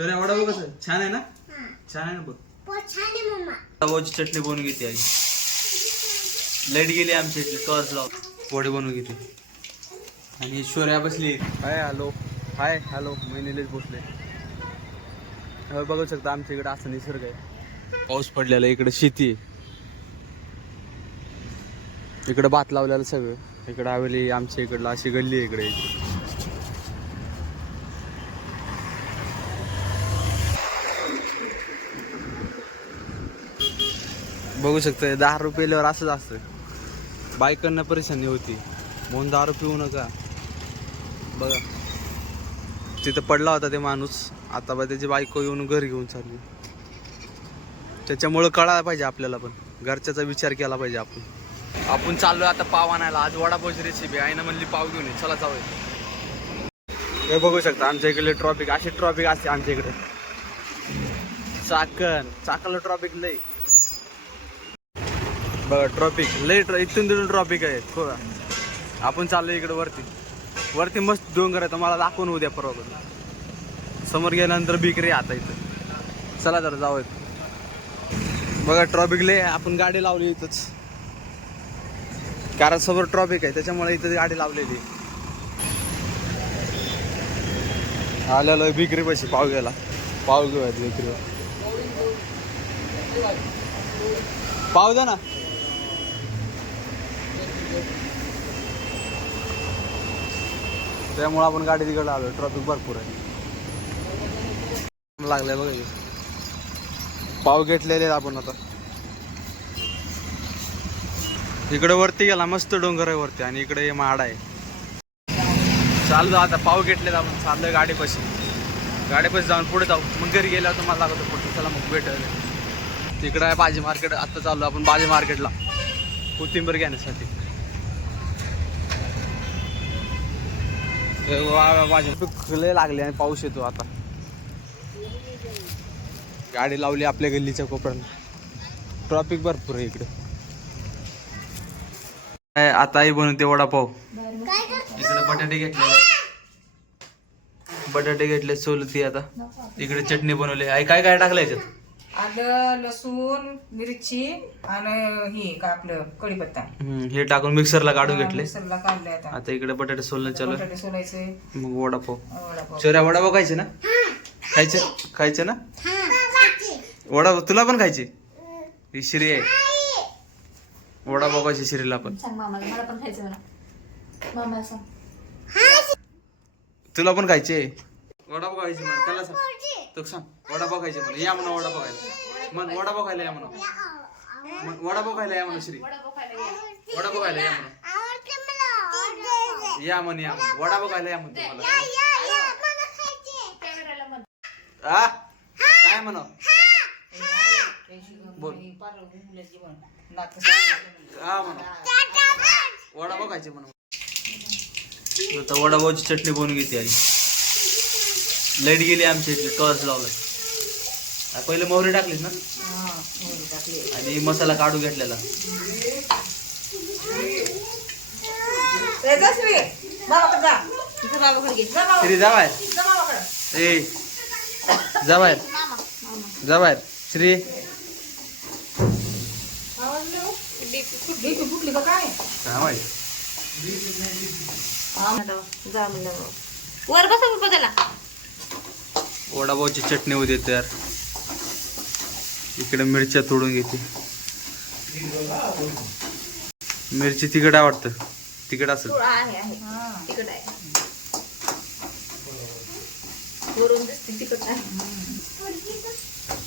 चोऱ्या वडा बघ कसं छान आहे ना. छान आहे ना बघ. वड्याची चटणी बनवून घेते आई. लाईट गेली आमच्या इथली टॉर्च लाव वडे बनवून घेते. आणि शोर्या बसली. हाय हॅलो हाय हॅलो महिनेलेच बसले. बघू शकता आमच्या इकडे असं निसर्ग आहे. पाऊस पडलेला इकडे शेती आहे. इकडे भात लावलेलं सगळं. इकडे आवेली आमच्या इकडलं अशी गल्ली आहे इकडे. बघू शकता 10 रुपयावर असंच असतं. बायकांना परेशानी होती म्हणून दारू पिऊ नका. बघा तिथं पडला होता ते माणूस. आता बा त्याची बायको येऊन घरी घेऊन चालली. त्याच्यामुळं कळायला पाहिजे आपल्याला पण घरच्याचा विचार केला पाहिजे. आपण चाललोय आता पाव आणायला. आज वडापावची रेसिपी आईनं म्हणली पाव घेऊन ये. चला जाऊया. हे बघू शकता आमच्या इकडे ट्रॉफिक अशी ट्रॉफिक असते आमच्या इकडे. चाकणला ट्रॉफिक लय. बघा ट्रॉफिक लय इथून तिथून ट्रॉफिक आहे. आपण चाललोय इकडे वरती मस्त डोंगर आहे. तुम्हाला दाखवून उद्या परवा. समोर गेल्यानंतर बिक्री आता इथं. चला जरा जाऊया. बघा ट्रॉफिक लय. आपण गाडी लावली इथंच कारण समोर ट्रॉफिक आहे त्याच्यामुळे इथं गाडी लावलेली. आलेलो बिक्री पैसे पाव घ्यायला. पाव घेऊया बिक्री. पाव द्या ना. त्यामुळे आपण गाडी तिकडे आलो. ट्रॉफिक भरपूर आहे. लागलंय बघा पाव घेतलेले आपण आता. इकडे वरती गेला मस्त डोंगर आहे वरती आणि इकडे महाड आहे. चालू आता पाव घेतलेत आपण. चाललोय गाडीपाशी जाऊन पुढे जाऊ. मग घरी गेल्यावर तुम्हाला लागतो पुढे. चला मग भेटेल. तिकडे आहे भाजी मार्केट. आता चाललो आपण भाजी मार्केटला कोथिंबीर घेण्यासाठी. भाजी लय लागली आणि पाऊस येतो आता. गाडी लावली आपल्या गल्लीच्या कोपऱ्याला. ट्रॉफिक भरपूर आहे इकडे. आता आई बनवते वडापाव. इकडे बटाटे घेतले सोलती. आता इकडे चटणी बनवली. आई काय काय टाकलं याच्यात? आलं लसूण मिरची आणि हे का आपलं कढीपत्ता हे टाकून मिक्सरला काढून घेतले. मिक्सरला काढले. आता इकडे बटाटे सोलणं चालू. बटाटे सोलायचे. मग वडापाव. चोऱ्या वडापाव खायचे ना. खायचे ना वडापाव. तुला पण खायचे. ही श्री आहे. वडापाव खायची श्रीला पण. तुला पण खायचे वडापाव खायचे म्हणा. त्याला सांग तू सांग वडापाव खायचे म्हणा. या म्हणा वडापाव खायला. मन वडापाव खायला या म्हणा. वडापाव खायला या म्हणा श्री. वडापाव खायला या म्हणा. या म्हण या म्हण. वडापाव खायला या म्हण तुम्हाला. काय म्हणा बोल. हा म्हणा वडापाव खायचे म्हणा. आता वडापावची चटणी बनवून घेते आई. लाईट गेली आमच्या इथली टॉर्च लावलाय. पहिले मोहरी टाकलीस ना आणि मसाला काढू घेतलेला. श्री जा बाहेर. ए जा बाहेर. जा बाहेर श्री. काय माहिती वर बसा त्याला. वडापावची चटणी होते तयार. इकडे मिरच्या तोडून घेते. मिरची तिखट आवडतं. तिखट असेल.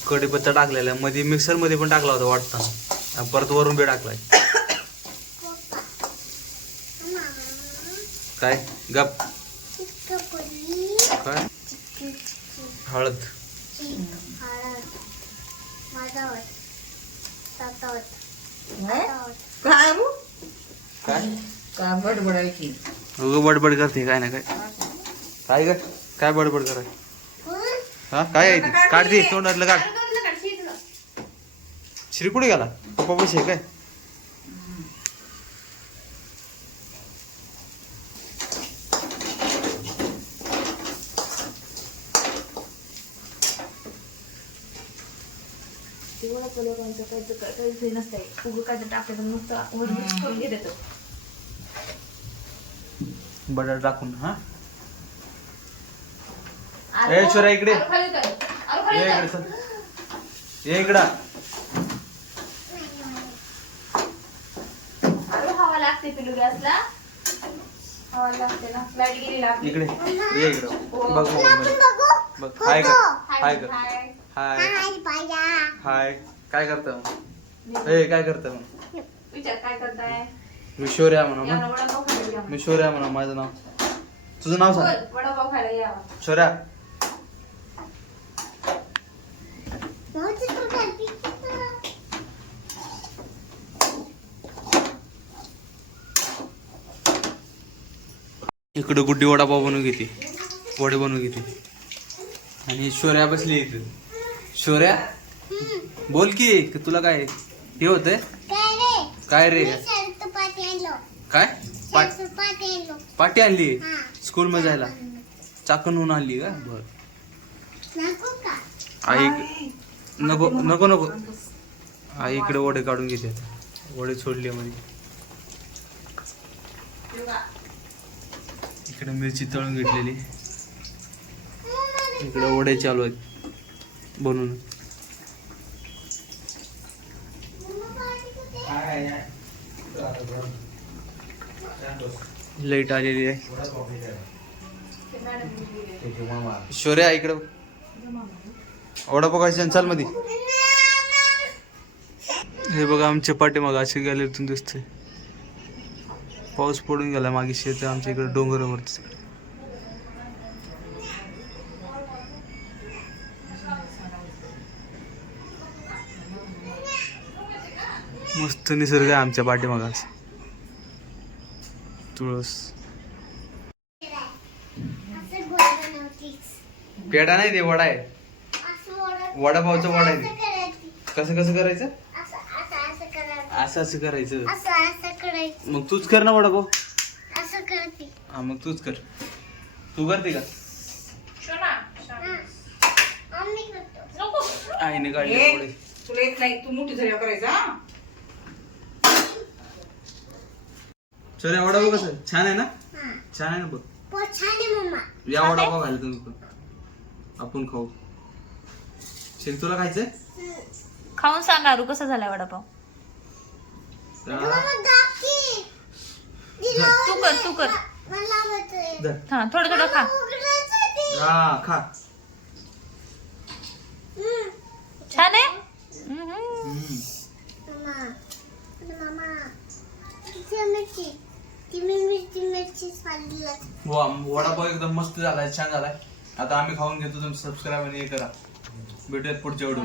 कढीपत्ता टाकलेला मध्ये मिक्सर मध्ये पण टाकला होता वाटतं. परत वरून बी टाकलाय. काय गप काय हळद काय बडबडायची. बडबड करते काय ना काय. काय ग काय बडबड कराय. हा काय आहे ती. काढ दे तोंडातलं काढ. श्री कुठे गेला. पप्पा पैसे आहे काय. ते वडापाव लोकांचं काहीच नसतंय उगं काय तर टाकायचं नुसतं वर मिक्स करून घेत येतो. बटाटा टाकून. हा ए छोरा इकडे ये इकडे चल. ये इकडं. हवा लागते पिलू गॅसला. हवा लागते ना. लाईट गेली लागते. इकडे ये इकडं. बघ बघ. हाय कर. हाय कर. हाय हाय. काय करता मग? ए काय करता मग? विचार काय करताय? मी शौर्या म्हणा या मग. वडापाव खायला या. मी शौर्या म्हणा माझं नाव. तुझं नाव सांग. बोल, वडापाव खायला या. शौर्या. इकडं गुड्डी वडापाव बनवून घेते. वडे बनवून घेते. आणि शौर्या बसली इथे. शौर्या बोल की तुला काय हे होतंय? काय रे? काय पाटी आणली स्कूल मध्ये जायला? चाकण होऊन आणली का? बर. आई नको नको नको. आई इकडे वडे काढून घेते आता. वडे सोडले मध्ये. इकडे मिरची तळून घेतलेली. इकडे वडे चालू आहेत बनवून. लाईट आलेली आहे. शौर्या इकडं वडापाव खायचं चाल मध्ये. हे बघा आमच्या पाठीमागं अशी गॅलरीतून दिसते. पाऊस पडून गेला. मागे शेत आमच्या इकडे डोंगरावरती. मस्त निसर्ग आहे आमच्या पाठीमागं. तुळस. पेढा नाही ते वडा आहे. वडापावचा वडा आहे ते. कसं कसं करायचं? असं असं करायचं. मग तूच कर ना वडापाव. हा मग तूच कर. तू करते का? आईने काढले वडे. तुला येत नाही. तू मोठी झाल्यावर करायचा. सर वडापाव कसं छान आहे ना? छान आहे ना बघ. या वडापाव खायला तुम्ही पण. आपण खाऊ. शेख तुला खायचंय? खाऊन सांग आरू कसा झाला वडापाव. तू कर हा थोडं थोडं खा. हा खा. छान आहे. वडापाव एकदम मस्त झालाय. छान झालाय. आता आम्ही खाऊन घेतो. तुम्ही सबस्क्राईब आणि हे करा. भेटूयात पुढच्या व्हिडिओ.